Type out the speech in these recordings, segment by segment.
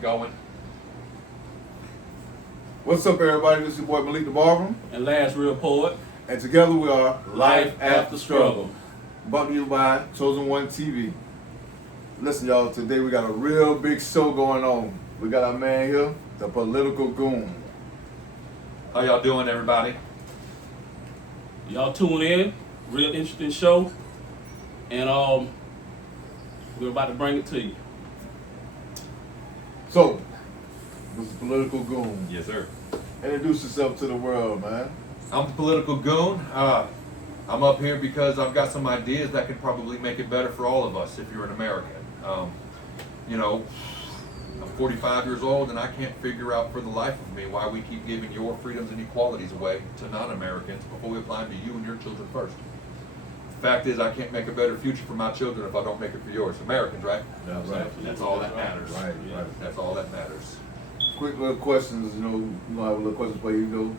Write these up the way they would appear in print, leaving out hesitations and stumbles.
it going. What's up, everybody? This is your boy Malik the Barber. And Last Real Poet. And together we are Life After Struggle. Brought to you by Chosen One TV. Listen, y'all, today we got a real big show going on. We got our man here, the Political Goon. How y'all doing, everybody? Y'all tune in. Real interesting show. And we're about to bring it to you. So, Mr. Political Goon, Yes, sir. introduce yourself to the world, man. I'm the Political Goon. I'm up here because I've got some ideas that could probably make it better for all of us if you're an American. You know, I'm 45 years old and I can't figure out for the life of me why we keep giving your freedoms and equalities away to non-Americans before we apply them to you and your children first. The fact is, I can't make a better future for my children if I don't make it for yours. Americans, right? That's That's all that matters. Right, right. That's all that matters. Quick little questions, you know, I have a little questions for you,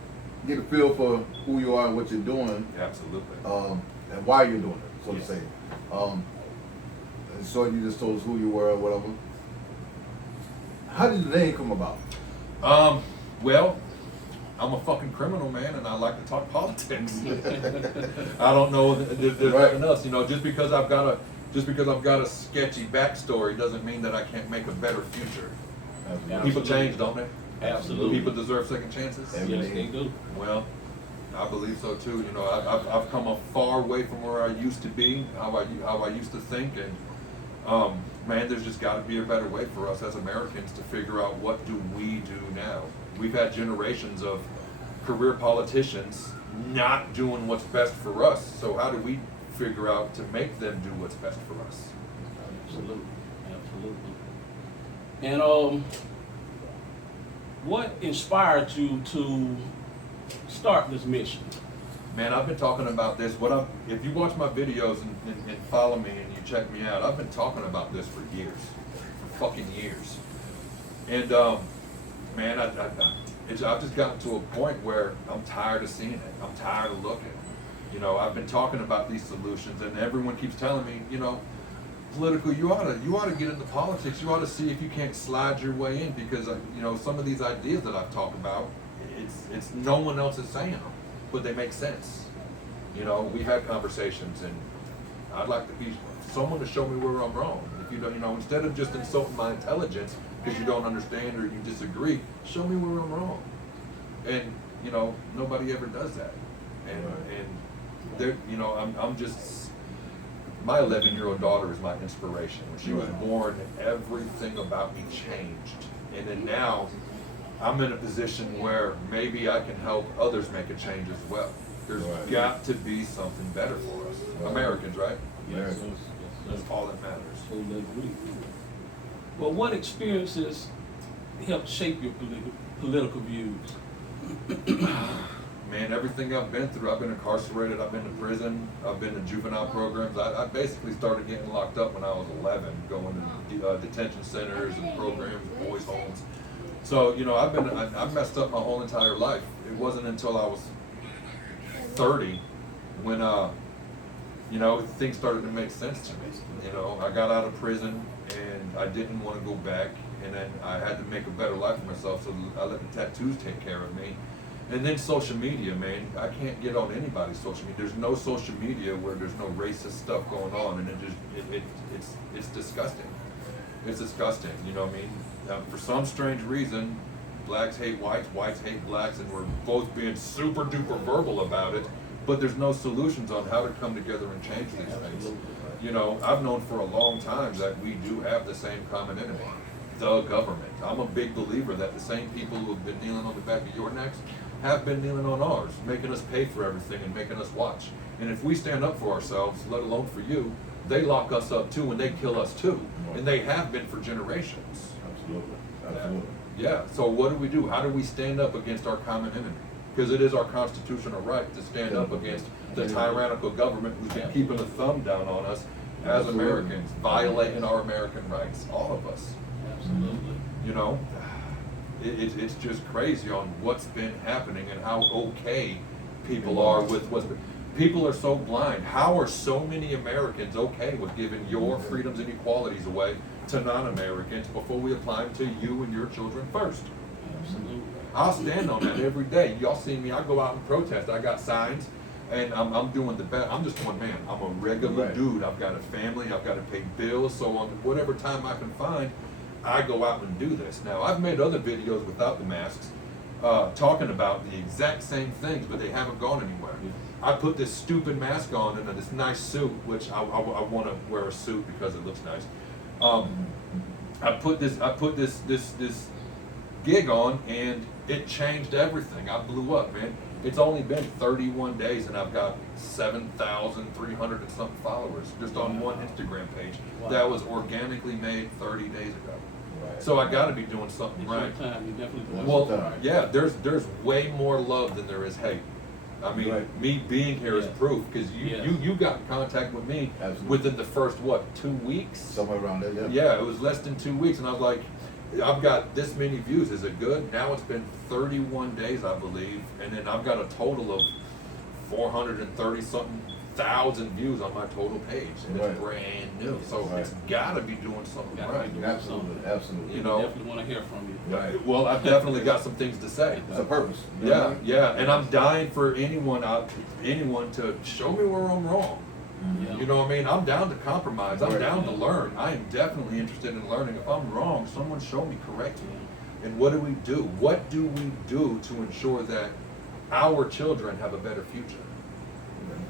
get a feel for who you are and what you're doing, Absolutely. and why you're doing it, so Yes. to say. And so you just told us who you were or whatever. How did the name come about? Well, I'm a fucking criminal, man, and I like to talk politics. I don't know. There's Right. nothing else, you know. Just because I've got a sketchy backstory doesn't mean that I can't make a better future. Yeah. People change, don't they? Absolutely. People deserve second chances. Yes, they do. Well, I believe so too. You know, I've come a far way from where I used to be, how I used to think, and man, there's just got to be a better way for us as Americans to figure out what do we do now. We've had generations of career politicians not doing what's best for us. So how do we figure out to make them do what's best for us? Absolutely. Absolutely. And what inspired you to start this mission? Man, I've been talking about this. If you watch my videos and follow me and you check me out, I've been talking about this for years, for fucking years. And man, I've just gotten to a point where I'm tired of seeing it. I'm tired of looking. You know, I've been talking about these solutions, and everyone keeps telling me, you know, political, you ought to get into politics. You ought to see if you can't slide your way in, because you know, some of these ideas that I've talked about, it's no one else is saying them, but they make sense. You know, we've had conversations, and I'd like to be someone to show me where I'm wrong. If you don't, you know, instead of just insulting my intelligence because you don't understand or you disagree, show me where I'm wrong. And you know, nobody ever does that. And there, you know, I'm just. My 11-year-old daughter is my inspiration. When she was born, everything about me changed. And then now, I'm in a position where maybe I can help others make a change as well. There's got to be something better for us. Americans, right? Yes, That's all that matters. Totally agree. Well, what experiences helped shape your political views? Man, everything I've been through, I've been incarcerated, I've been to prison, I've been to juvenile programs. I basically started getting locked up when I was 11, going to detention centers and programs, boys' homes. So, you know, I've messed up my whole entire life. It wasn't until I was 30 when, you know, things started to make sense to me. You know, I got out of prison and I didn't want to go back, and then I had to make a better life for myself, so I let the tattoos take care of me. And then social media, man, I can't get on anybody's social media. There's no social media where there's no racist stuff going on, and it's disgusting. It's disgusting, you know what I mean? For some strange reason, blacks hate whites, whites hate blacks, and we're both being super duper verbal about it, but there's no solutions on how to come together and change these things. You know, I've known for a long time that we do have the same common enemy, the government. I'm a big believer that the same people who have been kneeling on the back of your necks have been kneeling on ours, making us pay for everything and making us watch. And if we stand up for ourselves, let alone for you, they lock us up too and they kill us too. And they have been for generations. Absolutely. Yeah, so what do? How do we stand up against our common enemy? Because it is our constitutional right to stand up against the tyrannical government who's been keeping a thumb down on us as Americans, violating our American rights, all of us. Absolutely. You know? It's just crazy on what's been happening and how okay people are with what's been. People are so blind. How are so many Americans okay with giving your freedoms and equalities away to non-Americans before we apply them to you and your children first. Absolutely. I'll stand on that every day. Y'all see me, I go out and protest. I got signs, and I'm doing the best. I'm just one man. I'm a regular Right. dude. I've got a family. I've got to pay bills. So on whatever time I can find, I go out and do this. Now, I've made other videos without the masks, talking about the exact same things, but they haven't gone anywhere. I put this stupid mask on and this nice suit, which I want to wear a suit because it looks nice. I put this gig on, and it changed everything. I blew up, man. It's only been 31 days, and I've got 7,300 and something followers just on one Instagram page. Wow. That was organically made 30 days ago. Right. So I got to be doing something It's right. your time. You definitely doing Well, something right. yeah, there's way more love than there is hate. I mean, Right. me being here is Yeah. proof, because Yeah. you got in contact with me Absolutely. within the first, what, 2 weeks? Somewhere around there, yeah. Yeah, it was less than 2 weeks, and I was like, I've got this many views. Is it good? Now it's been 31 days, I believe, and then I've got a total of 430 something thousand views on my total page, and it's Right. brand new. So Right. it's got to be doing something Gotta be right. doing Absolutely, something. absolutely. You know, Definitely want to hear from you. Right. Well, I've definitely got some things to say. It's a purpose. you know what I Yeah, mean? yeah, and I'm dying for anyone to show me where I'm wrong. Yeah. You know what I mean? I'm down to compromise. I'm Right. down to learn. I am definitely interested in learning. If I'm wrong, someone show me, correct me. And what do we do? What do we do to ensure that our children have a better future?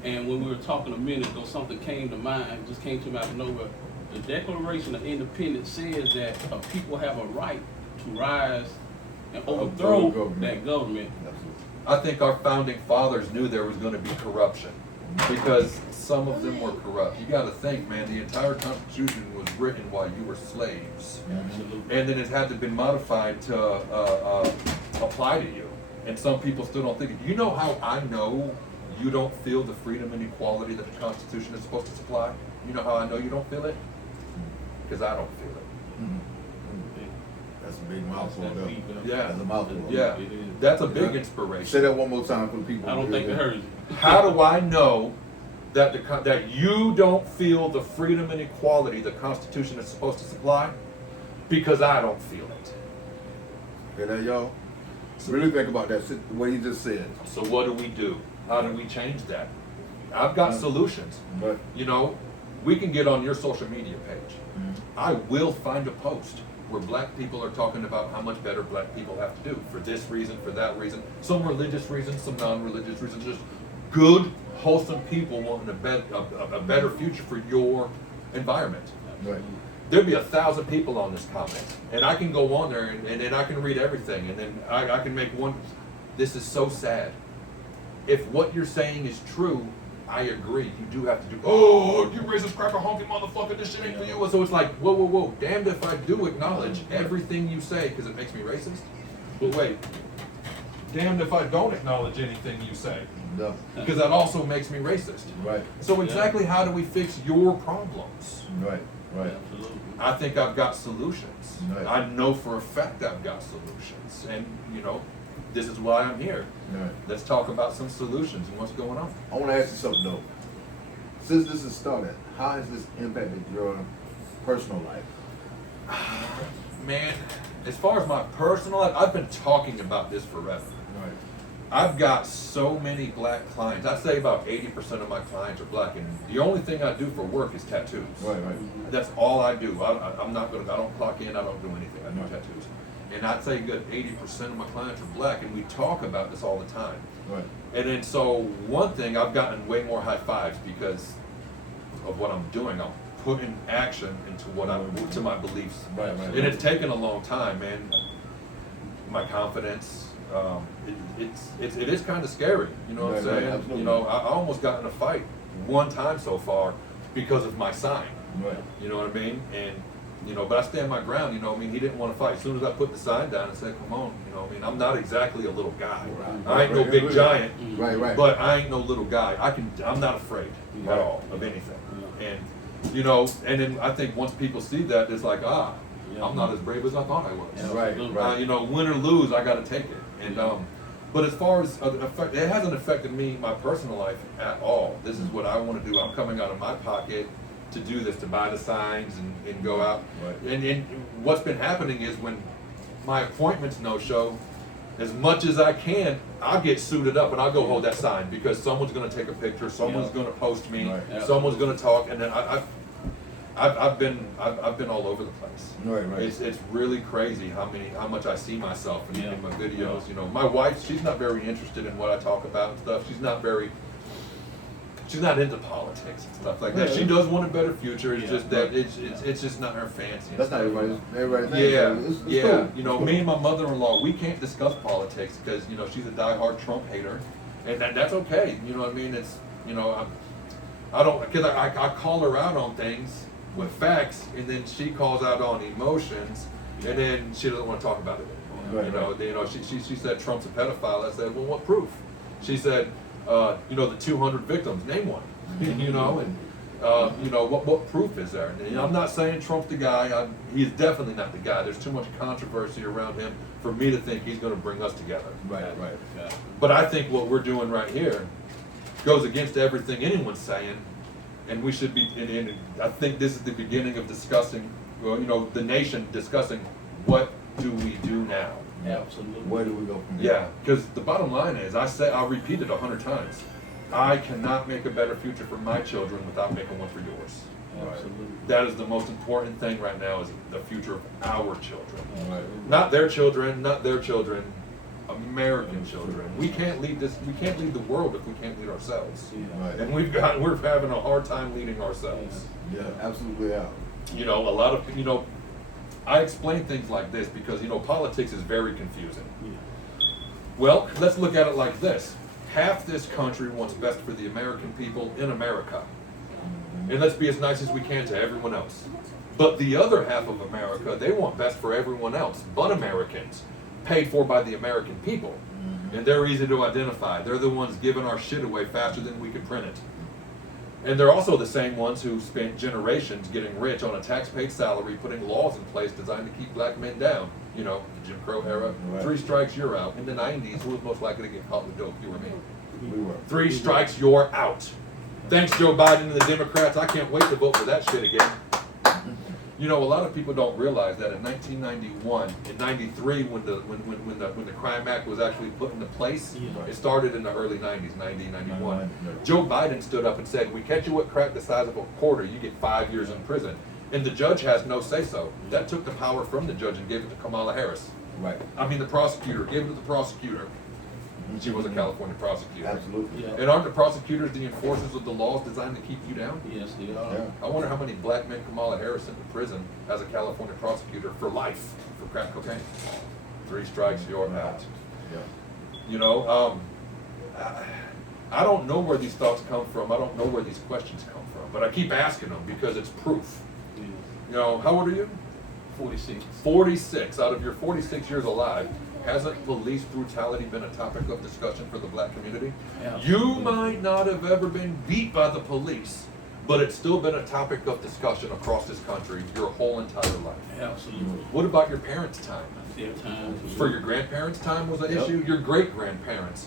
And when we were talking a minute ago, something came to mind, just came to me out of nowhere. The Declaration of Independence says that a people have a right to rise and overthrow government. that government. Absolutely. I think our founding fathers knew there was going to be corruption, because some of them were corrupt. You got to think, man, the entire Constitution was written while you were slaves. Absolutely. And then it had to be modified to apply to you. And some people still don't think it. You know how I know you don't feel the freedom and equality that the Constitution is supposed to supply? You know how I know you don't feel it? Because I don't feel it. That's a big mouthful. That's though. deep, though. Yeah. That's a mouthful. Yeah, It is. that's a big Say inspiration. that one more time for the people. I don't think they heard you. How do I know that that you don't feel the freedom and equality the Constitution is supposed to supply? Because I don't feel it. Hear that, y'all? Really think about that. What he just said. So what do? How do we change that? I've got solutions. But You know, we can get on your social media page. I will find a post where black people are talking about how much better black people have to do for this reason, for that reason, some religious reasons, some non-religious reasons, just good, wholesome people wanting a better future for your environment. right. There'd be 1,000 people on this comment, and I can go on there and then I can read everything, and then I can make one. This is so sad. If what you're saying is true, I agree. You do have to do. Oh, you racist cracker honky motherfucker! This shit ain't for you. So it's like, whoa, whoa, whoa. Damned if I do acknowledge everything you say because it makes me racist. But wait, damned if I don't acknowledge anything you say No. because that also makes me racist. Right. So exactly how do we fix your problems? Right. Right. Absolutely. I think I've got solutions. Right. I know for a fact I've got solutions. And, you know, this is why I'm here. Right. Let's talk about some solutions and what's going on. I want to ask you something though. Since this has started, how has this impacted your personal life? Man, as far as my personal life, I've been talking about this forever. Right. I've got so many black clients. I'd say about 80% of my clients are black, and the only thing I do for work is tattoos. Right. Right. That's all I do. I'm not gonna. I don't clock in. I don't do anything. I do Right. tattoos, and I'd say a good 80% of my clients are black, and we talk about this all the time. Right. And then so one thing, I've gotten way more high fives because of what I'm doing. I'm putting action into to my beliefs, Right. Right. and it's taken a long time, man. My confidence, it is kind of scary. You know what I'm Right, right, saying? absolutely. You know, I almost got in a fight one time so far because of my sign. Right. You know what I mean? And, you know, but I stand my ground, you know what I mean? He didn't want to fight. As soon as I put the sign down and said, come on, you know what I mean? I'm not exactly a little guy. Right. I ain't no big giant, Right. Right. but I ain't no little guy. I'm not afraid Right. at all of anything. And, you know, and then I think once people see that, it's like, I'm not as brave as I thought I was. Right. Right. You know, win or lose, I got to take it. And, but as far as it hasn't affected me, my personal life at all. This is what I want to do. I'm coming out of my pocket to do this, to buy the signs and go out. Right. And what's been happening is when my appointments no show, as much as I can, I'll get suited up and I'll go hold that sign because someone's going to take a picture, someone's Yeah. going to post me, Right. someone's going to talk, and then I've been all over the place. Right, right. It's really crazy how much I see myself in, Yeah. in my videos. You know, my wife, she's not very interested in what I talk about and stuff. She's not into politics and stuff like that. Yeah. She does want a better future. It's Yeah. just that it's just not her fancy. and That's not stuff. everybody's thing. Yeah, It's yeah. cool. You know, It's me cool. and my mother-in-law, we can't discuss politics because you know she's a diehard Trump hater, and that's okay. You know what I mean? It's you know I don't because I call her out on things with facts, and then she calls out on emotions, and then she doesn't want to talk about it anymore. Right, You know, she said Trump's a pedophile. I said, well, what proof? She said, you know, the 200 victims, name one. You know, and you know what proof is there? And I'm not saying Trump's the guy. He's definitely not the guy. There's too much controversy around him for me to think he's going to bring us together. Right, right. Yeah. But I think what we're doing right here goes against everything anyone's saying, and we should be. And I think this is the beginning of discussing. Well, you know, the nation discussing what do we do now. Absolutely. Where do we go from here? Yeah, because the bottom line is, I'll repeat it 100 times. I cannot make a better future for my children without making one for yours. Absolutely. That is the most important thing right now is the future of our children. Right. Not their children, not their children, American children. We can't lead the world if we can't lead ourselves. Yeah. Right. And we're having a hard time leading ourselves. Yeah, absolutely out. You know, a lot of, you know, I explain things like this because, you know, politics is very confusing. Yeah. Well, let's look at it like this. Half this country wants best for the American people in America. And let's be as nice as we can to everyone else. But the other half of America, they want best for everyone else, but Americans, paid for by the American people. And they're easy to identify. They're the ones giving our shit away faster than we can print it. And they're also the same ones who spent generations getting rich on a tax-paid salary, putting laws in place designed to keep black men down. You know, the Jim Crow era, Right. 3 strikes, you're out. In the 90s, who was most likely to get caught with dope? You or me. We were. 3 strikes, you're out. Thanks, Joe Biden and the Democrats. I can't wait to vote for that shit again. You know, a lot of people don't realize that in 1991, in '93, when the Crime Act was actually put into place, Yeah. it started in the early '90s, 90, 91. Yeah. Joe Biden stood up and said, "We catch you with crack the size of a quarter, you get 5 years in prison." And the judge has no say-so. That took the power from the judge and gave it to Kamala Harris. Right. I mean, the prosecutor gave it to the prosecutor. She was a California prosecutor. Absolutely. Yeah. And aren't the prosecutors the enforcers of the laws designed to keep you down? Yes, they are. Yeah. I wonder how many black men Kamala Harris sent to prison as a California prosecutor for life for crack cocaine. 3 strikes, you're out. Yeah. You know, I don't know where these thoughts come from. I don't know where these questions come from. But I keep asking them because it's proof. Yeah. You know, how old are you? 46. 46. Out of your 46 years alive, hasn't police brutality been a topic of discussion for the black community? Absolutely. You might not have ever been beat by the police, but it's still been a topic of discussion across this country your whole entire life. Absolutely. What about your parents' time? Their time. For your grandparents' time was an Yep. issue? Your great-grandparents.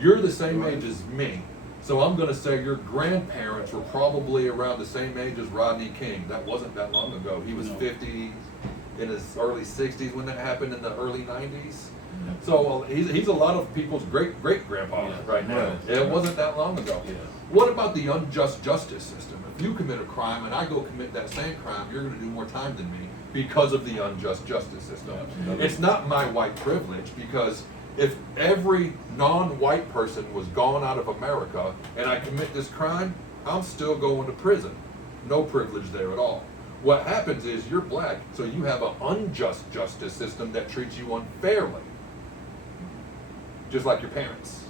You're the same age as me. So I'm going to say your grandparents were probably around the same age as Rodney King. That wasn't that long ago. He was No. 50, in his early 60s when that happened in the early 90s. So he's a lot of people's great-grandpa Yeah. right now. Right. It wasn't that long ago. Yeah. What about the unjust justice system? If you commit a crime and I go commit that same crime, you're going to do more time than me because of the unjust justice system. Absolutely. It's not my white privilege because if every non-white person was gone out of America and I commit this crime, I'm still going to prison. No privilege there at all. What happens is you're black, so you have an unjust justice system that treats you unfairly. Just like your parents,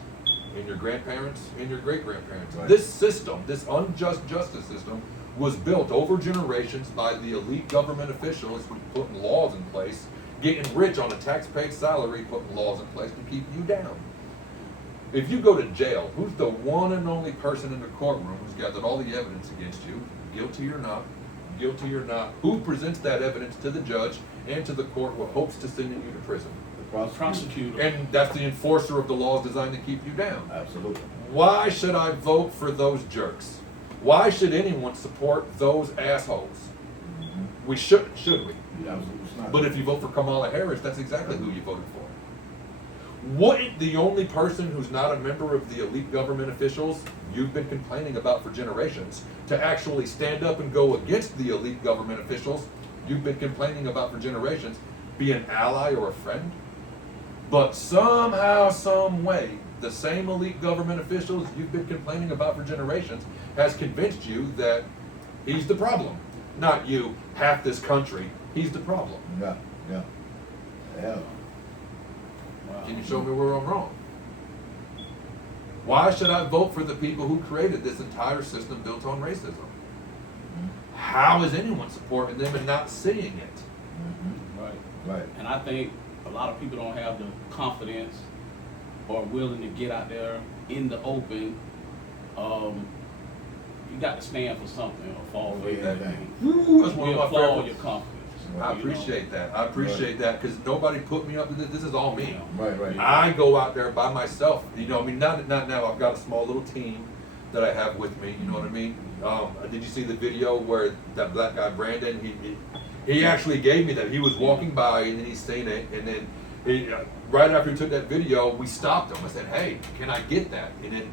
and your grandparents, and your great-grandparents. Right. This system, this unjust justice system, was built over generations by the elite government officials who putting laws in place, getting rich on a tax-paid salary, putting laws in place to keep you down. If you go to jail, who's the one and only person in the courtroom who's gathered all the evidence against you, guilty or not, guilty or not, who presents that evidence to the judge and to the court with hopes to sending you to prison? The Prosecutor. And that's the enforcer of the laws designed to keep you down. Absolutely. Why should I vote for those jerks? Why should anyone support those assholes? We shouldn't, should we? Yeah, absolutely not. But if you vote for Kamala Harris, that's exactly who you voted for. Wouldn't the only person who's not a member of the elite government officials you've been complaining about for generations to actually stand up and go against the elite government officials you've been complaining about for generations be an ally or a friend? But somehow, some way, the same elite government officials you've been complaining about for generations has convinced you that he's the problem. Not you, half this country. He's the problem. Yeah. Wow. Can you show me where I'm wrong? Why should I vote for the people who created this entire system built on racism? How is anyone supporting them and not seeing it? Right. And I think a lot of people don't have the confidence or willing to get out there in the open. You got to stand for something or fall for anything. Woo, that's one of You'll my flaw favorites. your confidence. I appreciate that. I appreciate that because nobody put me up to this. This is all me. Right. I go out there by myself. You know, I mean, not now. I've got a small little team that I have with me. You know what I mean? Did you see the video where that black guy Brandon? He actually gave me that. He was walking by and then he seen it, and then he, right after he took that video, we stopped him. I said, "Hey, can I get that?" And then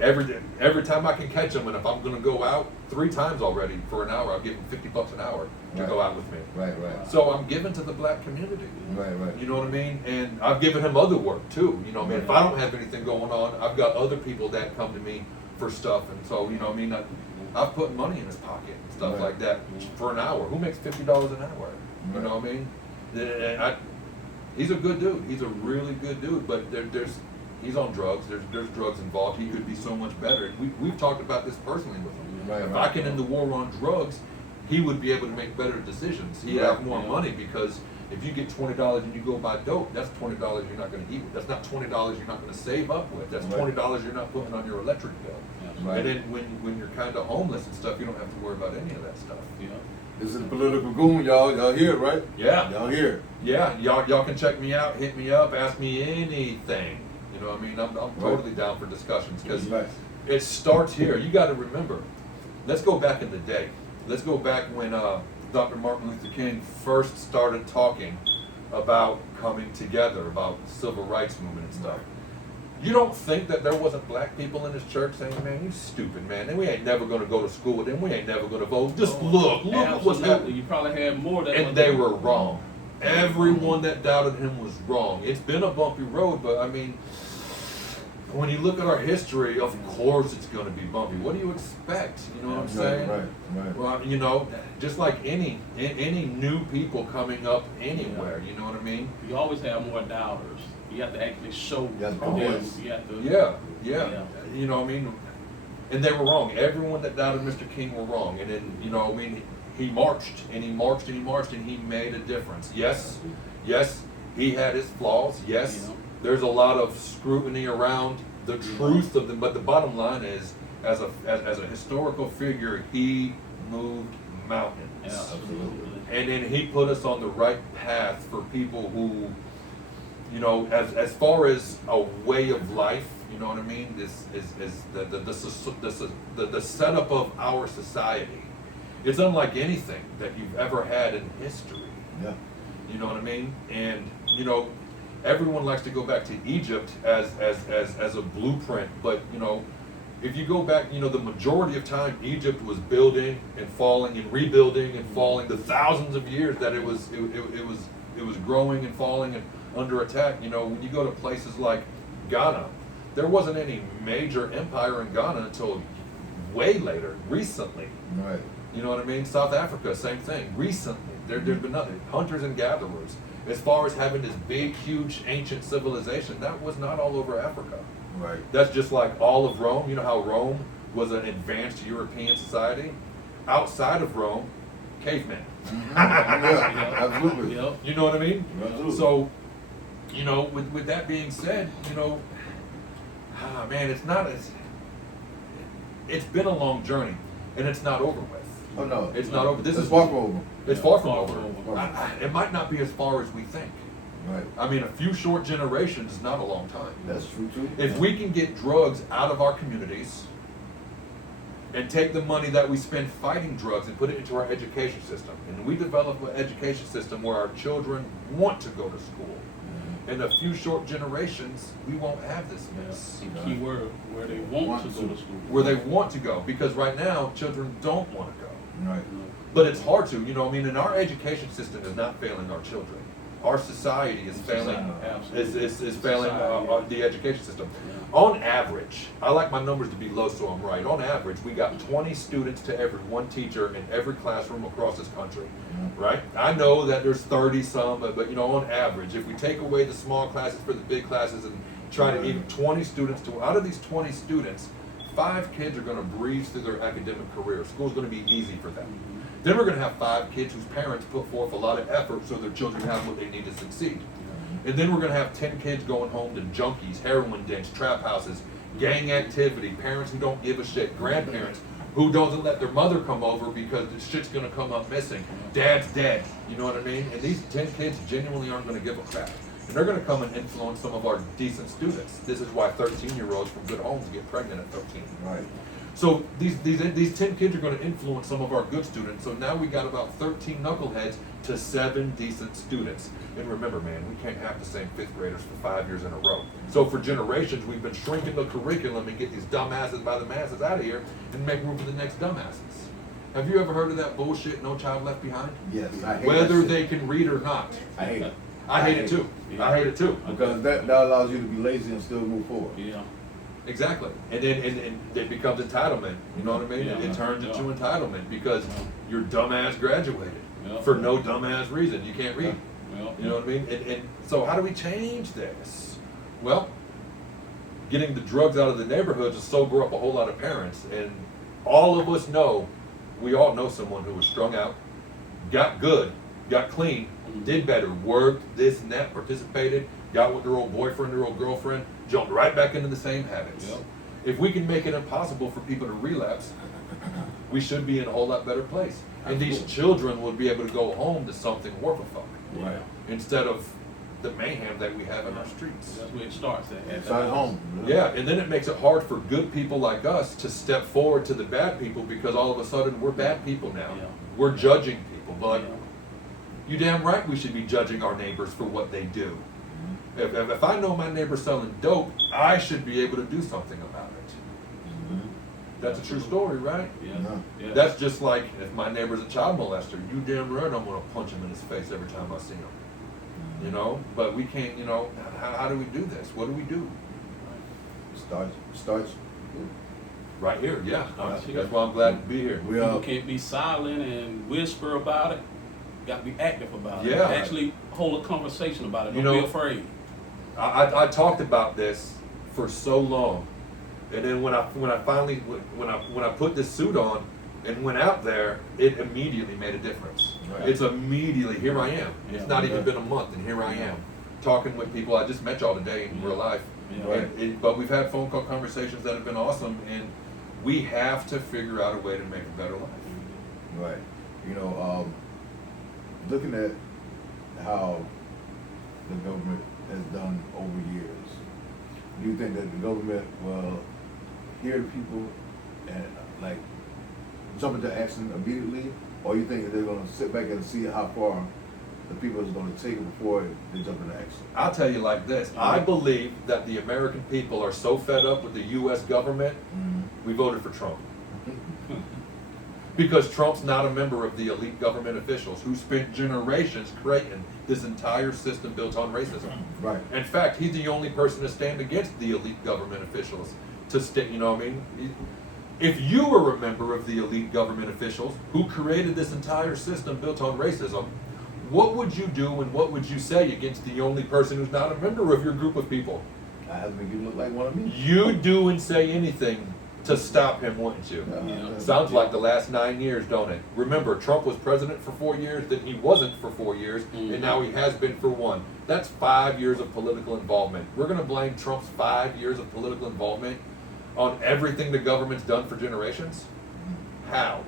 every time I can catch him, and if I'm gonna go out 3 times already for an hour, I'll give him $50 an hour to go out with me. Right. So I'm giving to the black community. Right. You know what I mean? And I've given him other work too. You know what I mean? If I don't have anything going on, I've got other people that come to me for stuff. And so, you know what I mean? I've put money in his pocket and stuff like that for an hour. Who makes $50 an hour? You know what I mean? And he's a good dude. He's a really good dude. But he's on drugs. There's drugs involved. He could be so much better. And we've talked about this personally with him. If I can end the war on drugs, he would be able to make better decisions. He'd have more money because if you get $20 and you go buy dope, that's $20 you're not going to eat with. That's not $20 you're not going to save up with. That's $20 you're not putting on your electric bill. And then when you're kind of homeless and stuff, you don't have to worry about any of that stuff. This is Political Goon, y'all. Y'all hear it, right? Yeah. Y'all hear it. Yeah, y'all can check me out, hit me up, ask me anything. You know what I mean? I'm totally down for discussions because it starts here. You got to remember. Let's go back in the day. Let's go back when Dr. Martin Luther King first started talking about coming together, about the civil rights movement and stuff. You don't think that there wasn't black people in his church saying, "Man, you stupid, man, and we ain't never going to go to school with them. We ain't never going to vote. Just look at what's happening." You probably had more than. And they were wrong. Everyone that doubted him was wrong. It's been a bumpy road, but I mean, when you look at our history, of course it's going to be bumpy. What do you expect? You know what I'm saying? Right. Well, you know, just like any new people coming up anywhere, you know what I mean? You always have more doubters. You have to actually show them. You have to. Yeah. You know what I mean? And they were wrong. Everyone that doubted Mr. King were wrong. And then, you know, I mean, he marched and he marched and he marched and he made a difference. Yes, he had his flaws. Yes, there's a lot of scrutiny around the truth of them. But the bottom line is, as a historical figure, he moved mountains. Yeah, absolutely. And then he put us on the right path for people who, you know, as far as a way of life, you know what I mean? This is the setup of our society. It's unlike anything that you've ever had in history. Yeah. You know what I mean? And you know, everyone likes to go back to Egypt as a blueprint, but you know, if you go back, you know, the majority of time Egypt was building and falling and rebuilding and falling. The thousands of years that it was growing and falling and under attack. You know, when you go to places like Ghana, there wasn't any major empire in Ghana until way later, recently. Right. You know what I mean? South Africa, same thing. Recently, there's been nothing. Hunters and gatherers. As far as having this big, huge, ancient civilization, that was not all over Africa. Right. That's just like all of Rome. You know how Rome was an advanced European society? Outside of Rome, cavemen. Yeah, absolutely. Yep. You know what I mean? Absolutely. So, you know, with that being said, you know, man, it's been a long journey, and it's not over with. Oh no, It's not over. This it's is far from over. It's far from Far over. from over. It might not be as far as we think. Right. I mean, a few short generations is not a long time. That's true too. If we can get drugs out of our communities, and take the money that we spend fighting drugs and put it into our education system. And we develop an education system where our children want to go to school. In a few short generations, we won't have this mess. The key word, where they want to go to school. Where they want to go, because right now, children don't want to go. Right. But it's hard to, you know, I mean, and our education system is not failing our children. Our society is failing, is failing the education system. On average, I like my numbers to be low so I'm right. On average, we got 20 students to every one teacher in every classroom across this country, right? I know that there's 30 some, but you know, on average, if we take away the small classes for the big classes and try to even 20 students to, out of these 20 students, 5 kids are gonna breeze through their academic career. School's gonna be easy for them. Then we're going to have 5 kids whose parents put forth a lot of effort so their children have what they need to succeed. And then we're going to have 10 kids going home to junkies, heroin dens, trap houses, gang activity, parents who don't give a shit, grandparents who doesn't let their mother come over because the shit's going to come up missing. Dad's dead, you know what I mean? And these 10 kids genuinely aren't going to give a crap. And they're going to come and influence some of our decent students. This is why 13-year-olds from good homes get pregnant at 13. Right. So these 10 kids are going to influence some of our good students. So now we got about 13 knuckleheads to 7 decent students. And remember, man, we can't have the same 5th graders for 5 years in a row. So for generations, we've been shrinking the curriculum and get these dumbasses by the masses out of here and make room for the next dumbasses. Have you ever heard of that bullshit, No Child Left Behind? Yes. I hate Whether that shit. they can read or not. I hate it. I hate it too. I hate it too. Because that allows you to be lazy and still move forward. Yeah. Exactly, and then and it becomes entitlement. You know what I mean? Yeah. It turns into Yeah. entitlement because your dumbass graduated Yeah. for no dumbass reason. You can't read. Well, You know what I mean? And so how do we change this? Well, getting the drugs out of the neighborhoods will sober up a whole lot of parents, and all of us know, we all know someone who was strung out, got good, got clean, did better, worked, this and that, participated, got with their old boyfriend, their old girlfriend, jumped right back into the same habits. Yep. If we can make it impossible for people to relapse, we should be in a whole lot better place. And these children will be able to go home to something worth a fuck, Right. instead of the mayhem that we have in our streets. That's where it starts at. It's at home. Yeah, and then it makes it hard for good people like us to step forward to the bad people because all of a sudden we're bad people now. Yeah. We're judging people, but Yeah. you damn right we should be judging our neighbors for what they do. If I know my neighbor's selling dope, I should be able to do something about it. That's a true story, right? Yeah. Yeah. Yeah. That's just like if my neighbor's a child molester, you damn right I'm gonna punch him in his face every time I see him. You know, but we can't, you know, how do we do this? What do we do? Starts. Right here, yeah. Starts here. That's why I'm glad to be here. We People can't be silent and whisper about it. Got to be active about it. Yeah. Actually hold a conversation about it. You Don't know- be afraid. I talked about this for so long, and then when I finally when I put this suit on and went out there, it immediately made a difference. Right. It's immediately here I am. It's Yeah. not even Yeah. been a month, and here I am talking with people. I just met y'all today in real life, Yeah. but we've had phone call conversations that have been awesome, and we have to figure out a way to make a better life. Right. You know, looking at how the government has done over years, do you think that the government will hear people and like jump into action immediately, or you think that they're going to sit back and see how far the people is going to take it before they jump into action? I'll tell you like this. I believe that the American people are so fed up with the U.S. government, we voted for Trump. Because Trump's not a member of the elite government officials who spent generations creating this entire system built on racism. Right. In fact, he's the only person to stand against the elite government officials. You know what I mean? If you were a member of the elite government officials who created this entire system built on racism, what would you do and what would you say against the only person who's not a member of your group of people? I have to make you look like one of me. You'd do and say anything to stop him, wouldn't you? Yeah. Sounds like the last 9 years, don't it? Remember, Trump was president for 4 years, then he wasn't for 4 years, and now he has been for 1. That's 5 years of political involvement. We're going to blame Trump's 5 years of political involvement on everything the government's done for generations? How?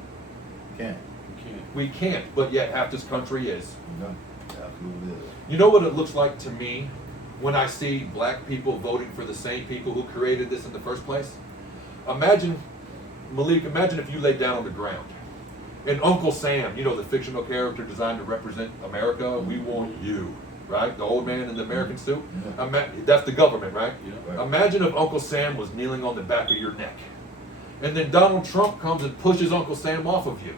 Can't. You can't. We can't, but yet half this country is. No. Absolutely is. You know what it looks like to me when I see black people voting for the same people who created this in the first place? Imagine Malik, imagine if you laid down on the ground. And Uncle Sam, you know, the fictional character designed to represent America, we want you, right? The old man in the American suit. That's the government, right? Yeah. Right. Imagine if Uncle Sam was kneeling on the back of your neck. And then Donald Trump comes and pushes Uncle Sam off of you.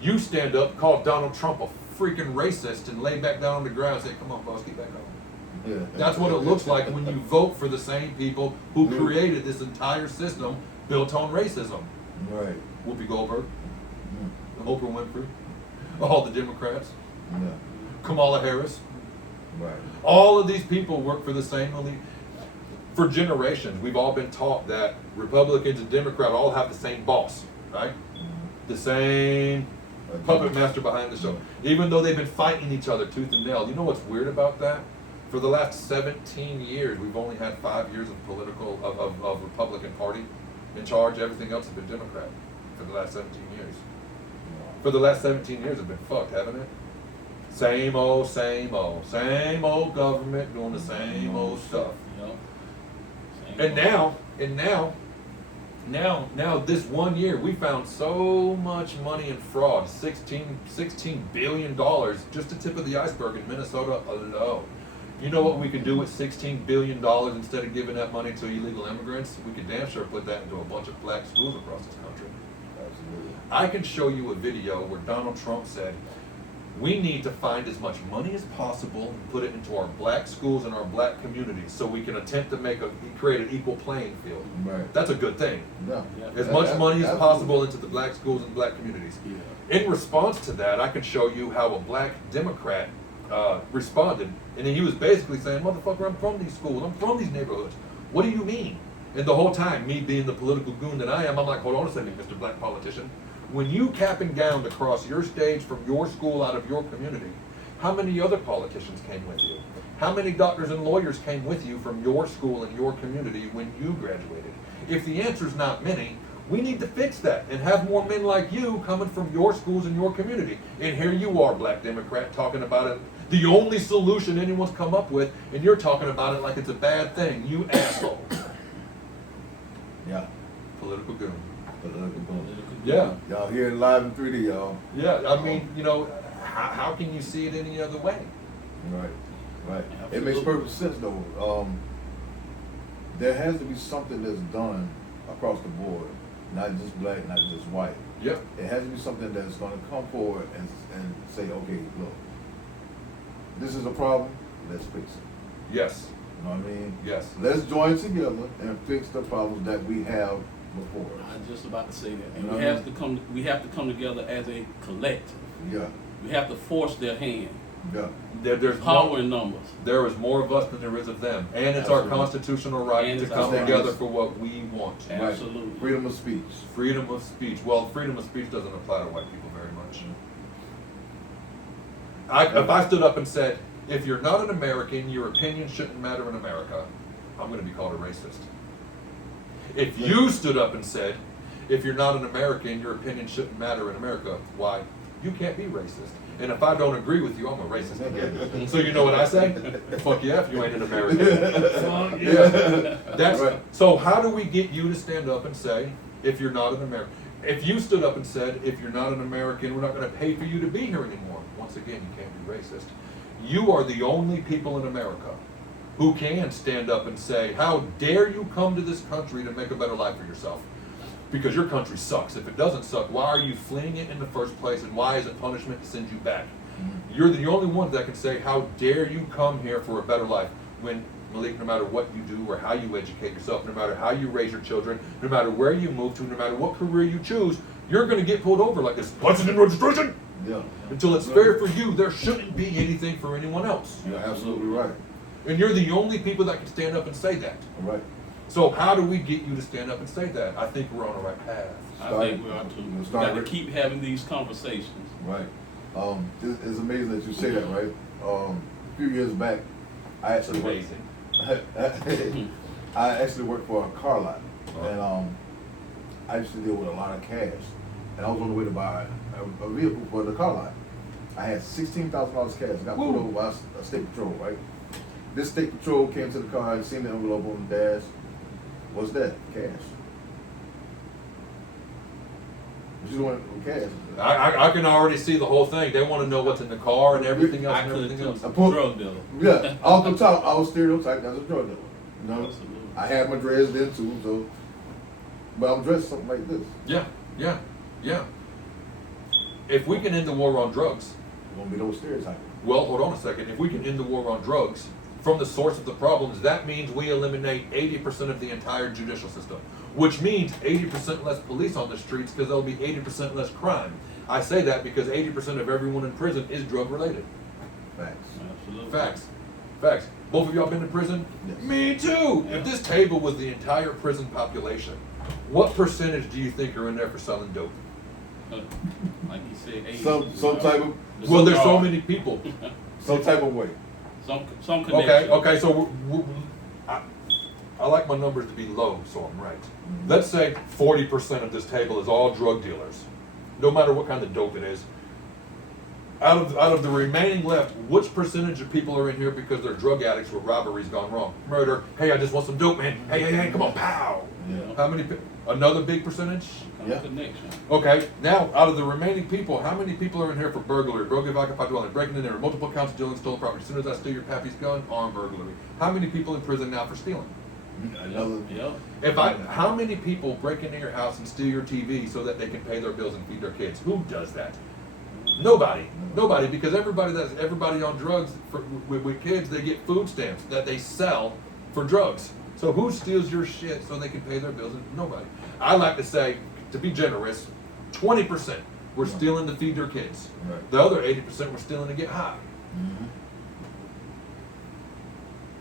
You stand up, call Donald Trump a freaking racist, and lay back down on the ground and say, come on, boss, get back up. Yeah. That's what it looks like when you vote for the same people who created this entire system built on racism. Right. Whoopi Goldberg, Mm. Oprah Winfrey, all the Democrats, Yeah. Kamala Harris. Right. All of these people work for the same elite. For generations, we've all been taught that Republicans and Democrats all have the same boss, right? The same puppet master behind the show. Even though they've been fighting each other tooth and nail. You know what's weird about that? For the last 17 years, we've only had 5 years of of Republican Party in charge. Everything else has been Democrat for the last 17 years. For the last 17 years, it's been fucked, haven't it? Same old government doing the same old stuff. Yep. And now this 1 year, we found so much money in fraud, $16 billion, just the tip of the iceberg in Minnesota alone. You know what we could do with $16 billion instead of giving that money to illegal immigrants? We could damn sure put that into a bunch of black schools across this country. Absolutely. I can show you a video where Donald Trump said, we need to find as much money as possible and put it into our black schools and our black communities so we can attempt to create an equal playing field. Right. That's a good thing. Yeah. As much money as Absolutely. possible into the black schools and black communities. Yeah. In response to that, I can show you how a black Democrat responded. And he was basically saying, motherfucker, I'm from these schools. I'm from these neighborhoods. What do you mean? And the whole time, me being the political goon that I am, I'm like, hold on a second, Mr. Black Politician. When you cap and gowned across your stage from your school out of your community, how many other politicians came with you? How many doctors and lawyers came with you from your school and your community when you graduated? If the answer is not many, we need to fix that and have more men like you coming from your schools and your community. And here you are, Black Democrat, talking about it, the only solution anyone's come up with, and you're talking about it like it's a bad thing. You asshole. Yeah. Political goon. Political boom. Yeah. Y'all hear it live in 3D, y'all. Yeah, I mean, you know, how can you see it any other way? Right. Right. Absolutely. It makes perfect sense though. There has to be something that's done across the board, not just black, not just white. Yep. It has to be something that's going to come forward and say, okay, look, this is a problem. Let's fix it. Yes. You know what I mean? Yes. Let's join together and fix the problems that we have before us. I was just about to say that. And You know we what I have to come. We have to come together as a collective. Yeah. We have to force their hand. Yeah. There's Power more, in numbers. there is more of us than there is of them. And it's our Absolutely. constitutional right And to it's come our together rights. for what we want. Right. Absolutely. Freedom of speech. Freedom of speech. Well, freedom of speech doesn't apply to white people very much. If I stood up and said, if you're not an American, your opinion shouldn't matter in America, I'm going to be called a racist. If you stood up and said, if you're not an American, your opinion shouldn't matter in America, why? You can't be racist. And if I don't agree with you, I'm a racist again. So you know what I say? Fuck yeah, if you ain't an American. Fuck yeah. That's, Right. So how do we get you to stand up and say, if you're not an American? If you stood up and said, if you're not an American, we're not going to pay for you to be here anymore. Once again, you can't be racist. You are the only people in America who can stand up and say, how dare you come to this country to make a better life for yourself? Because your country sucks. If it doesn't suck, why are you fleeing it in the first place, and why is it punishment to send you back? You're the only ones that can say, how dare you come here for a better life, when, Malik, no matter what you do or how you educate yourself, no matter how you raise your children, no matter where you move to, no matter what career you choose, you're going to get pulled over like this license and registration. Yeah. Until it's fair for you, there shouldn't be anything for anyone else. You're absolutely right. And you're the only people that can stand up and say that. All right. So how do we get you to stand up and say that? I think we're on the right path. I think we are too. We'll We start got to with- keep having these conversations. Right. It's amazing that you say that, right? A few years back, I It's actually amazing. I actually worked for a car lot, Oh. and I used to deal with a lot of cash, and I was on the way to buy a vehicle for the car lot. I had $16,000 cash. Got pulled Woo. over by a state patrol, right? This state patrol came to the car and seen the envelope on the dash. What's that? Cash. you don't want cash. I can already see the whole thing. They want to know what's in the car and everything else I and could everything else. too. Drug dealer. Yeah, off the top, I was stereotyped as a drug dealer. You know, Absolutely. I had my dreads then too, so. But I'm dressed something like this. Yeah. If we can end the war on drugs, Won't be no stereotype. well, hold on a second. If we can end the war on drugs from the source of the problems, that means we eliminate 80% of the entire judicial system, which means 80% less police on the streets because there'll be 80% less crime. I say that because 80% of everyone in prison is drug related. Facts. Absolutely. Facts. Both of y'all been to prison? Yes. Me too. If this table was the entire prison population, what percentage do you think are in there for selling dope? Like you said, 80. Some type of Well, there's so many people. some type of way. Some connection. Okay, so I like my numbers to be low, so I'm right. Let's say 40% of this table is all drug dealers, no matter what kind of dope it is. Out of the remaining left, which percentage of people are in here because they're drug addicts with robberies gone wrong? Murder, hey, I just want some dope, man. Hey, come on, pow. Yeah. How many, another big percentage? Yeah. Connection. Okay, now out of the remaining people, how many people are in here for burglary, broken occupied dwelling, breaking in there, multiple counts of stealing stolen property? As soon as I steal your pappy's gun, armed burglary. How many people in prison now for stealing? Another. Yep. How many people break into your house and steal your TV so that they can pay their bills and feed their kids? Who does that? Nobody, because everybody on drugs with kids, they get food stamps that they sell for drugs. So who steals your shit so they can pay their bills? Nobody. I like to say, to be generous, 20% were stealing to feed their kids. Right. The other 80% were stealing to get high.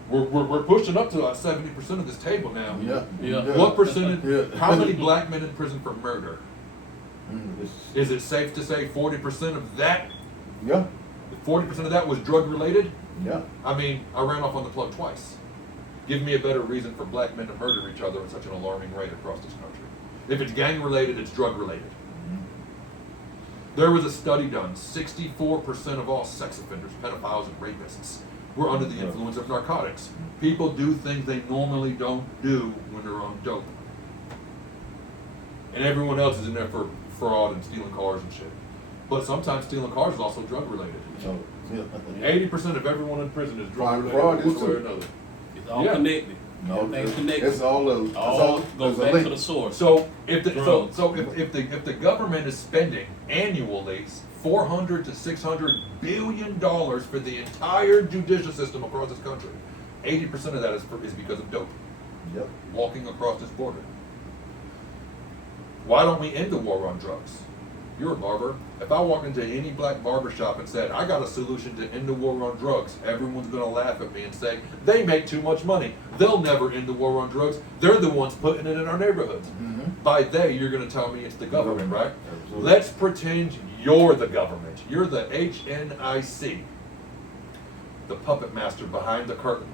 We're pushing up to about 70% of this table now. Yeah. What percentage? Yeah. How many black men in prison for murder? It's- Is it safe to say 40% of that? Yeah. 40% of that was drug related? Yeah. I mean, I ran off on the plug twice. Give me a better reason for black men to murder each other at such an alarming rate across this country. If it's gang related, it's drug related. There was a study done. 64% of all sex offenders, pedophiles, and rapists were under the influence of narcotics. People do things they normally don't do when they're on dope. And everyone else is in there for fraud and stealing cars and shit. But sometimes stealing cars is also drug related. So, yeah. 80% of everyone in prison is drug related Fraud is one way or too. another. It's all Yeah. connected. No, Everything's connected. it's all a, it's all goes there's a back link. to the source. So if the Drugs. if the government is spending annually $400 to $600 billion for the entire judicial system across this country, 80% of that is because of dope Yep. walking across this border. Why don't we end the war on drugs? You're a barber. If I walk into any black barber shop and said, I got a solution to end the war on drugs, everyone's going to laugh at me and say, they make too much money. They'll never end the war on drugs. They're the ones putting it in our neighborhoods. By they, you're going to tell me it's the government, right? Absolutely. Let's pretend you're the government. You're the HNIC, the puppet master behind the curtain,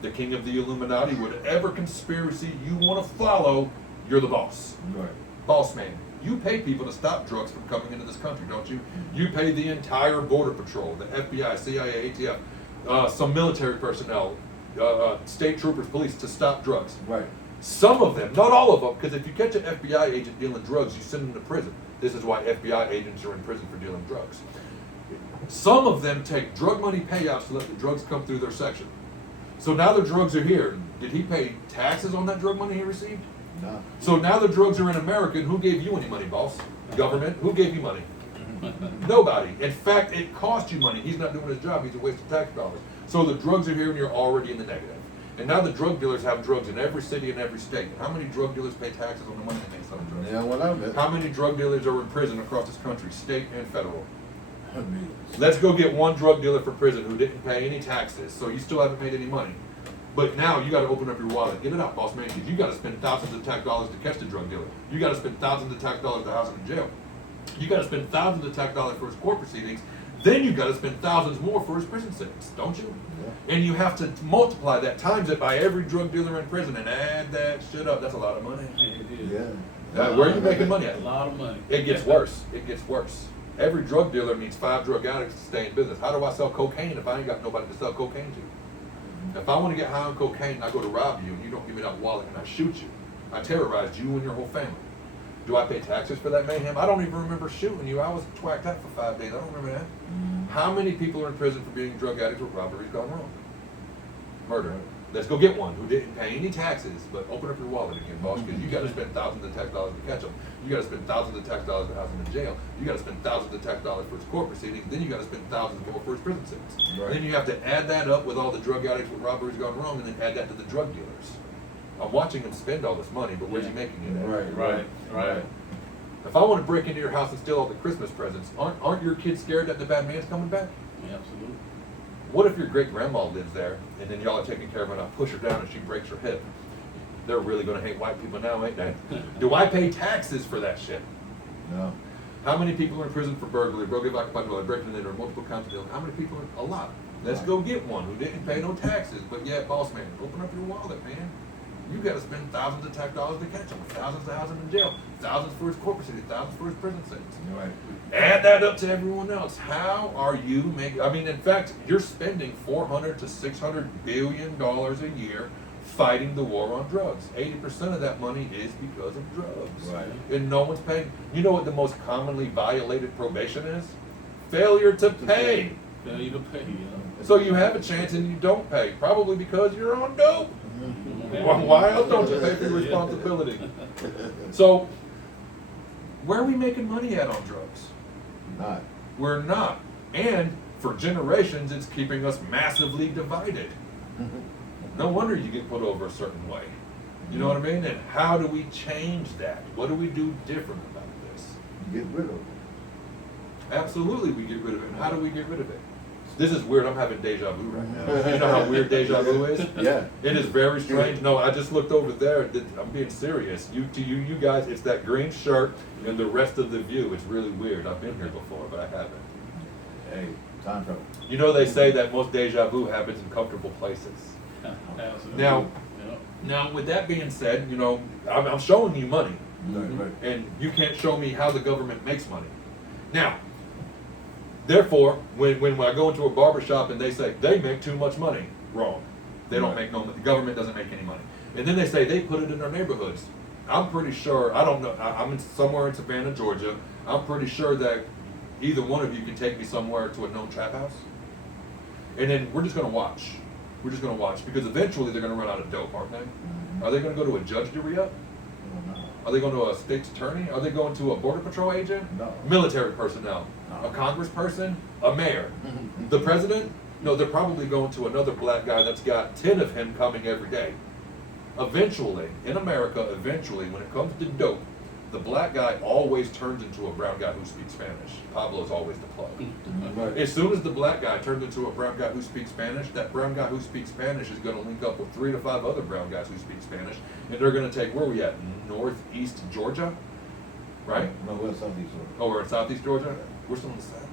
the king of the Illuminati. Whatever conspiracy you want to follow, you're the boss. Right. Boss man. You pay people to stop drugs from coming into this country, don't you? You pay the entire border patrol, the FBI, CIA, ATF, some military personnel, state troopers, police to stop drugs. Right. Some of them, not all of them, because if you catch an FBI agent dealing drugs, you send them to prison. This is why FBI agents are in prison for dealing drugs. Some of them take drug money payouts to let the drugs come through their section. So now the drugs are here. Did he pay taxes on that drug money he received? Nah. So now the drugs are in America, and who gave you any money, boss? Government? Who gave you money? Nobody. In fact, it cost you money. He's not doing his job. He's a waste of tax dollars. So the drugs are here, and you're already in the negative. And now the drug dealers have drugs in every city and every state. How many drug dealers pay taxes on the money they make selling drugs? Yeah, what I bet. How many drug dealers are in prison across this country, state and federal? Millions. Let's go get one drug dealer for prison who didn't pay any taxes, so you still haven't made any money. But now you got to open up your wallet, get it out, boss man, because you got to spend thousands of tax dollars to catch the drug dealer. You got to spend thousands of tax dollars to house him in jail. You got to spend thousands of tax dollars for his court proceedings. Then you got to spend thousands more for his prison sentence, don't you? Yeah. And you have to multiply that, times it by every drug dealer in prison, and add that shit up. That's a lot of money. It is. Yeah. Where are you making money A at? lot of money. It gets worse. It gets worse. Every drug dealer needs 5 drug addicts to stay in business. How do I sell cocaine if I ain't got nobody to sell cocaine to? If I want to get high on cocaine and I go to rob you and you don't give me that wallet and I shoot you, I terrorized you and your whole family. Do I pay taxes for that mayhem? I don't even remember shooting you. I was twacked out for 5 days. I don't remember that. How many people are in prison for being drug addicts with robberies gone wrong? Murder. Let's go get one who didn't pay any taxes, but open up your wallet again, boss, because you got to spend thousands of tax dollars to catch them. You got to spend thousands of tax dollars to house him in jail. You got to spend thousands of tax dollars for his court proceedings. Then you got to spend thousands more for his prison sentence. Right. And then you have to add that up with all the drug addicts with robberies gone wrong, and then add that to the drug dealers. I'm watching him spend all this money, but where's he making it at? Right. If I want to break into your house and steal all the Christmas presents, aren't your kids scared that the bad man's coming back? Yeah, absolutely. What if your great grandma lives there and then y'all are taking care of her and I push her down and she breaks her hip? They're really gonna hate white people now, ain't they? Do I pay taxes for that shit? No. How many people are in prison for burglary, breaking into or multiple counts of How many people are? A lot. Let's go get one who didn't pay no taxes, but yeah, boss man, open up your wallet, man. You gotta spend thousands of tax dollars to catch him, thousands to house him in jail, thousands for his court proceedings, thousands for his prison sentence. Right. Add that up to everyone else. How are you making? I mean, in fact, you're spending $400 to $600 billion a year fighting the war on drugs. 80% of that money is because of drugs, Right. and no one's paying. You know what the most commonly violated probation is? Failure to pay. Failure to pay, yeah. So you have a chance and you don't pay, probably because you're on dope. Why else don't you pay for your responsibility? So, where are we making money at on drugs? Not. We're not. And for generations, it's keeping us massively divided. No wonder you get put over a certain way. You know what I mean? And how do we change that? What do we do different about this? Get rid of it. Absolutely, we get rid of it. And how do we get rid of it? This is weird. I'm having deja vu right now. You know how weird deja vu is? Yeah. It is very strange. No, I just looked over there. I'm being serious. You guys, it's that green shirt and the rest of the view. It's really weird. I've been here before, but I haven't. Hey, time travel. You know they say that most deja vu happens in comfortable places. Absolutely. Now, Yeah. now with that being said, you know, I'm showing you money, Right. and you can't show me how the government makes money. Now, therefore, when I go into a barber shop and they say they make too much money, wrong. They don't make no money. The government doesn't make any money. And then they say they put it in their neighborhoods. I'm pretty sure, I don't know, I'm somewhere in Savannah, Georgia. I'm pretty sure that either one of you can take me somewhere to a known trap house. And then we're just gonna watch. We're just gonna watch because eventually they're gonna run out of dope, aren't they? Are they gonna go to a judge to re-up? Are they going to a state's attorney? Are they going to a border patrol agent? No. Military personnel? No. A congressperson? A mayor? The president? No, they're probably going to another black guy that's got 10 of him coming every day. Eventually, in America, eventually, when it comes to dope, the black guy always turns into a brown guy who speaks Spanish. Pablo's always the plug. Right. As soon as the black guy turns into a brown guy who speaks Spanish, that brown guy who speaks Spanish is going to link up with 3 to 5 other brown guys who speak Spanish, and they're going to take, where are we at? Northeast Georgia? Right? No, we're Southeast Georgia. Oh, we're in Southeast Georgia? We're still in the South.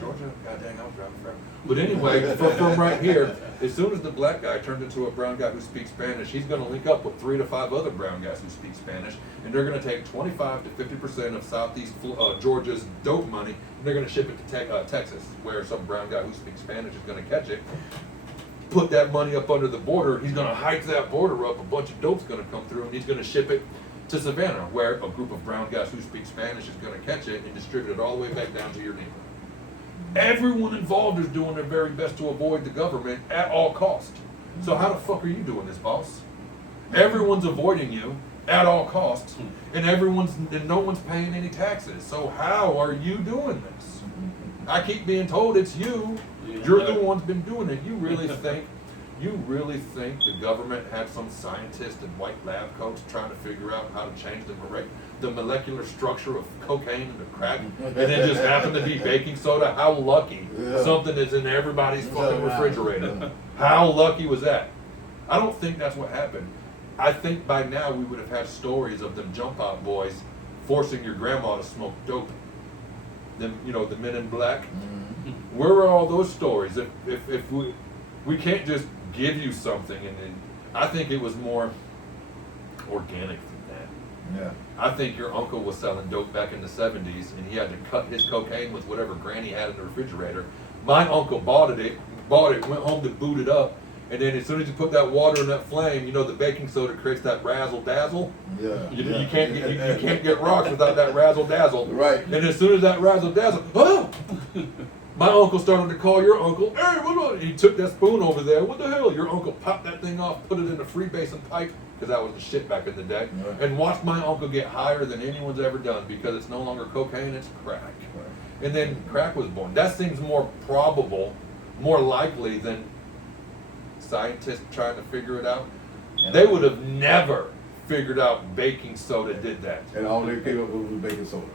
Georgia? God dang, I was driving forever. But anyway, from right here, as soon as the black guy turns into a brown guy who speaks Spanish, he's going to link up with 3 to 5 other brown guys who speak Spanish, and they're going to take 25 to 50% of Southeast Georgia's dope money, and they're going to ship it to Texas, where some brown guy who speaks Spanish is going to catch it, put that money up under the border. He's going to hike that border up. A bunch of dope's going to come through, and he's going to ship it to Savannah, where a group of brown guys who speak Spanish is going to catch it and distribute it all the way back down to your neighborhood. Everyone involved is doing their very best to avoid the government at all cost. So how the fuck are you doing this, boss? Everyone's avoiding you at all costs, and no one's paying any taxes. So how are you doing this? I keep being told it's you. You're the one's been doing it. You really think the government had some scientist in white lab coats trying to figure out how to change the molecular structure of cocaine into crack, and it just happened to be baking soda? How lucky something is in everybody's fucking refrigerator. How lucky was that? I don't think that's what happened. I think by now we would have had stories of them jump out boys forcing your grandma to smoke dope. Them, you know, the men in black. Where are all those stories? If we can't just give you something, and I think it was more organic than that. Yeah. I think your uncle was selling dope back in the 70s, and he had to cut his cocaine with whatever granny had in the refrigerator. My uncle bought it, went home to boot it up, And then as soon as you put that water in that flame, you know the baking soda creates that razzle dazzle. Yeah. You can't get rocks without that razzle dazzle. Right. And as soon as that razzle dazzle, oh! My uncle started to call your uncle. Hey, what? He took that spoon over there. What the hell? Your uncle popped that thing off, put it in a freebasing pipe, because that was the shit back in the day, Right. and watched my uncle get higher than anyone's ever done because it's no longer cocaine, it's crack. Right. And then crack was born. That seems more probable, more likely than scientists trying to figure it out. They would have never figured out baking soda did that. And all they came up with was baking soda.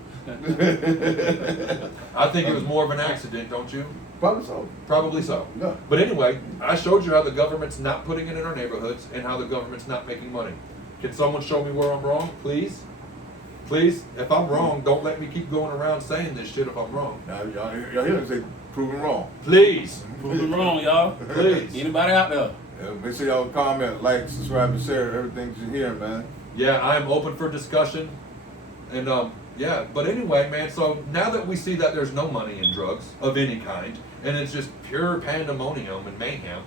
I think it was more of an accident, don't you? Probably so. Probably so. Yeah. But anyway, I showed you how the government's not putting it in our neighborhoods and how the government's not making money. Can someone show me where I'm wrong, please? Please, if I'm wrong, don't let me keep going around saying this shit if I'm wrong. Now y'all hear them say proven wrong. Please, Prove it wrong, y'all. please. Anybody out there? Make sure y'all comment, like, subscribe, and share everything you hear, man. Yeah, I am open for discussion. And yeah, but anyway, man, so now that we see that there's no money in drugs of any kind, and it's just pure pandemonium and mayhem,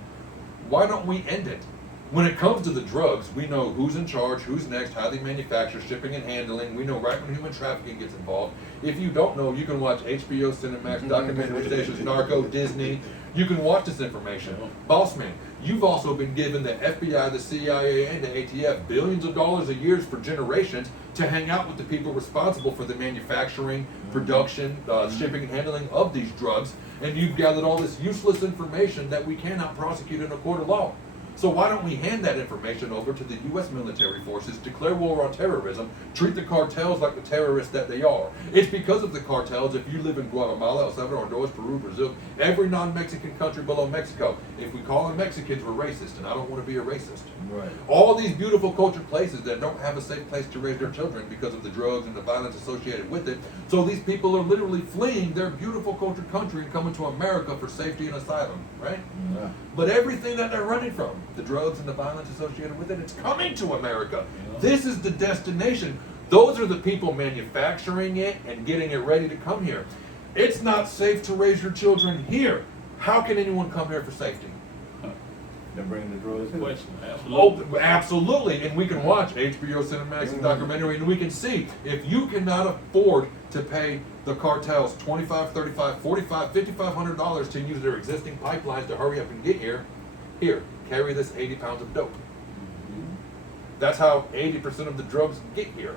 why don't we end it? When it comes to the drugs, we know who's in charge, who's next, how they manufacture, shipping and handling. We know right when human trafficking gets involved. If you don't know, you can watch HBO, Cinemax, documentary stations, Narco, Disney. You can watch this information. Boss man, you've also been given the FBI, the CIA, and the ATF billions of dollars a year for generations to hang out with the people responsible for the manufacturing, production, shipping, and handling of these drugs. And you've gathered all this useless information that we cannot prosecute in a court of law. So why don't we hand that information over to the U.S. military forces, declare war on terrorism, treat the cartels like the terrorists that they are? It's because of the cartels, if you live in Guatemala, El Salvador, Honduras, Peru, Brazil, every non-Mexican country below Mexico, if we call them Mexicans, we're racist, and I don't want to be a racist. Right. All these beautiful cultured places that don't have a safe place to raise their children because of the drugs and the violence associated with it. So these people are literally fleeing their beautiful cultured country and coming to America for safety and asylum, right? Yeah. But everything that they're running from, the drugs and the violence associated with it, it's coming to America. This is the destination. Those are the people manufacturing it and getting it ready to come here. It's not safe to raise your children here. How can anyone come here for safety? They're bringing the drugs Good in. question. Absolutely. Oh, absolutely. And we can watch HBO, Cinemax, and documentary, and we can see if you cannot afford to pay the cartels $25, $35, $45, $5,500 to use their existing pipelines to hurry up and get here, carry this 80 pounds of dope. That's how 80% of the drugs get here.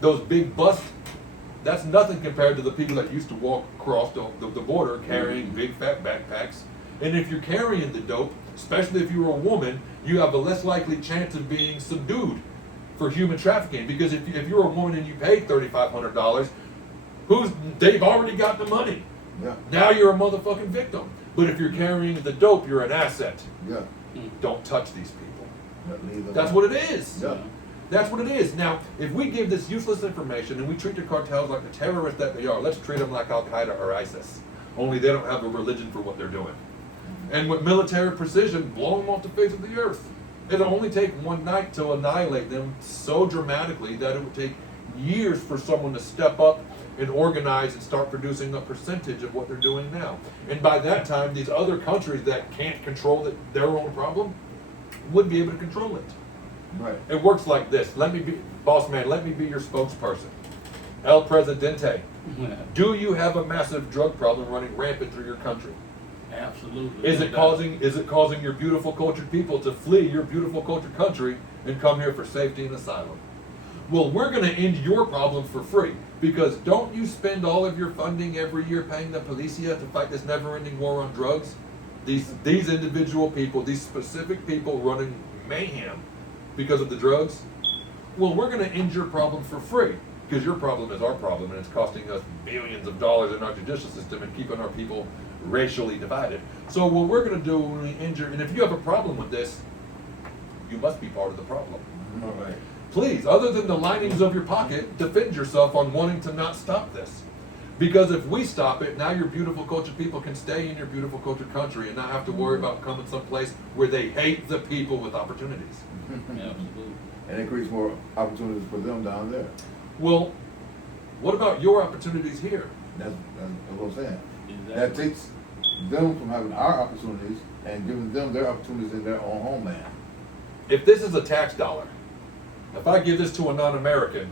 Those big busts, that's nothing compared to the people that used to walk across the border carrying big fat backpacks. And if you're carrying the dope, especially if you're a woman, you have a less likely chance of being subdued for human trafficking. Because if you're a woman and you paid $3,500, they've already got the money. Yeah. Now you're a motherfucking victim. But if you're carrying the dope, you're an asset. Yeah. Don't touch these people. Leave them That's out. what it is. Yeah. That's what it is. Now, if we give this useless information and we treat the cartels like the terrorists that they are, let's treat them like Al-Qaeda or ISIS. Only they don't have a religion for what they're doing. And with military precision, blow them off the face of the earth. It'll only take one night to annihilate them so dramatically that it would take years for someone to step up and organize and start producing a percentage of what they're doing now. And by that time, these other countries that can't control their own problem would be able to control it. Right. It works like this. Boss man, let me be your spokesperson. El Presidente, do you have a massive drug problem running rampant through your country? Absolutely. Is it causing your beautiful cultured people to flee your beautiful cultured country and come here for safety and asylum? Well, we're going to end your problem for free, because don't you spend all of your funding every year paying the policia to fight this never-ending war on drugs? These individual people, these specific people running mayhem because of the drugs? Well, we're going to end your problem for free, because your problem is our problem, and it's costing us billions of dollars in our judicial system and keeping our people racially divided. So what we're going to do when we injure, and if you have a problem with this, you must be part of the problem. All right. Please, other than the linings of your pocket, defend yourself on wanting to not stop this. Because if we stop it, now your beautiful cultured people can stay in your beautiful cultured country and not have to worry about coming someplace where they hate the people with opportunities. Absolutely. And it creates more opportunities for them down there. Well, what about your opportunities here? That's what I'm saying. Exactly. That takes them from having our opportunities and giving them their opportunities in their own homeland. If this is a tax dollar, if I give this to a non-American,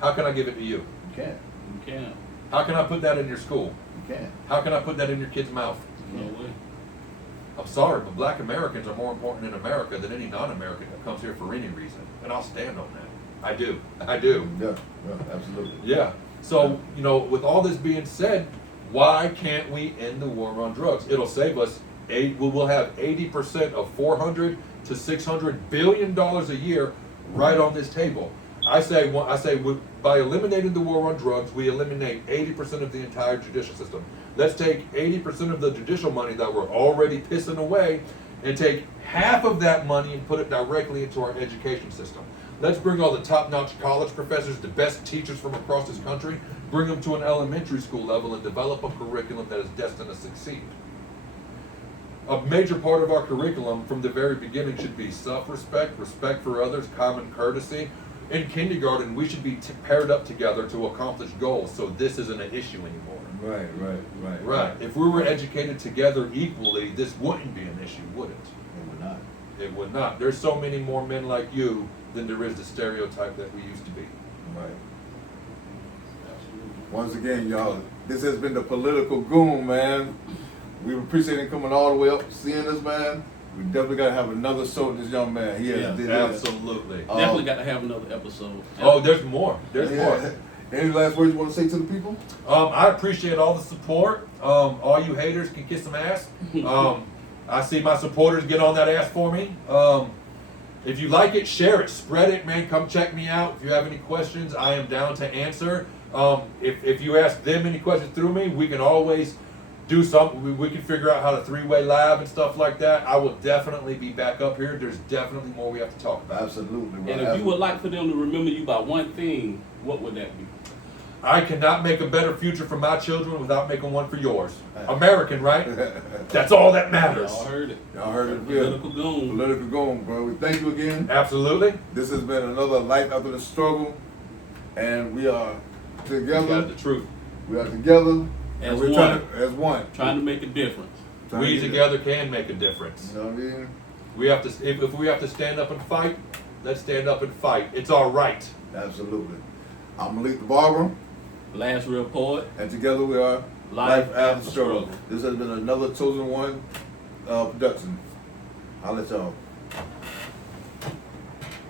how can I give it to you? You can't. You can't. How can I put that in your school? You can't. How can I put that in your kid's mouth? No way. I'm sorry, but black Americans are more important in America than any non-American that comes here for any reason. And I'll stand on that. I do. I do. Yeah, absolutely. Yeah. So, you know, with all this being said, why can't we end the war on drugs? It'll save us we'll have 80% of 400 to 600 billion dollars a year right on this table. I say by eliminating the war on drugs, we eliminate 80% of the entire judicial system. Let's take 80% of the judicial money that we're already pissing away and take half of that money and put it directly into our education system. Let's bring all the top-notch college professors, the best teachers from across this country, bring them to an elementary school level and develop a curriculum that is destined to succeed. A major part of our curriculum from the very beginning should be self-respect, respect for others, common courtesy. In kindergarten, we should be paired up together to accomplish goals, so this isn't an issue anymore. Right. If we were educated together equally, this wouldn't be an issue, would it? It would not. It would not. There's so many more men like you than there is the stereotype that we used to be. Right. Absolutely. Once again, y'all, this has been the Political Goon, man. We appreciate him coming all the way up, seeing us, man. We definitely got to have another show with this young man. He has Yeah, did Absolutely. Definitely got to have another episode. Oh, there's more. There's more. Any last words you want to say to the people? I appreciate all the support. All you haters can kiss some ass. I see my supporters get on that ass for me. If you like it, share it, spread it, man. Come check me out. If you have any questions, I am down to answer. If you ask them any questions through me, we can always do something. We can figure out how to three-way lab and stuff like that. I will definitely be back up here. There's definitely more we have to talk about. Absolutely. Right. And if you would like for them to remember you by one thing, what would that be? I cannot make a better future for my children without making one for yours. American, right? That's all that matters. Y'all heard it. Y'all heard it. Political Goon. Political Goon, bro. We thank you again. Absolutely. This has been another Life After the Struggle, and we are You got together. the truth. We are together. As and we're one. as one. Trying to make a difference. Trying to We get it. together can make a difference. You know what I mean? We have to. If we have to stand up and fight, let's stand up and fight. It's our right. Absolutely. I'm Malik the Barber, Last Real Poet. and together we are Life After Struggle. This has been another Chosen One production. I'll let y'all.